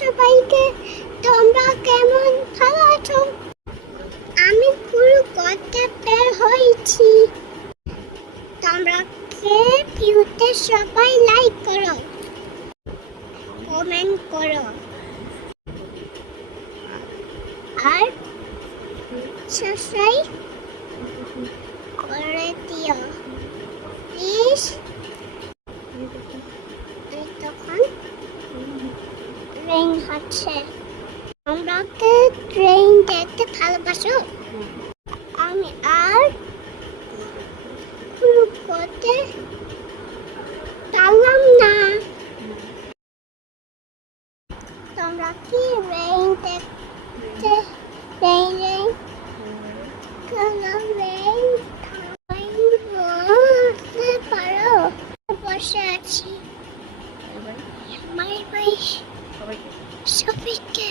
সবাইকে। তোমরা কেমন ভালো আছো? আমি পুরো করতে বের হয়েছি। তোমরা কে ভিডিওতে সবাই লাইক করো, কমেন্ট করো আর সাবস্ক্রাইব করে দিও প্লিজ। তখন ট্রেন হচ্ছে। তোমরা কে ট্রেন দেখতে ভালোবাসো? আমি আর শুরু করতে পারলাম না। তোমরা কি ট্রেন দেখতে ট্রেন বলতে পারো? বসে আছি। বাই বাই সবাইকে।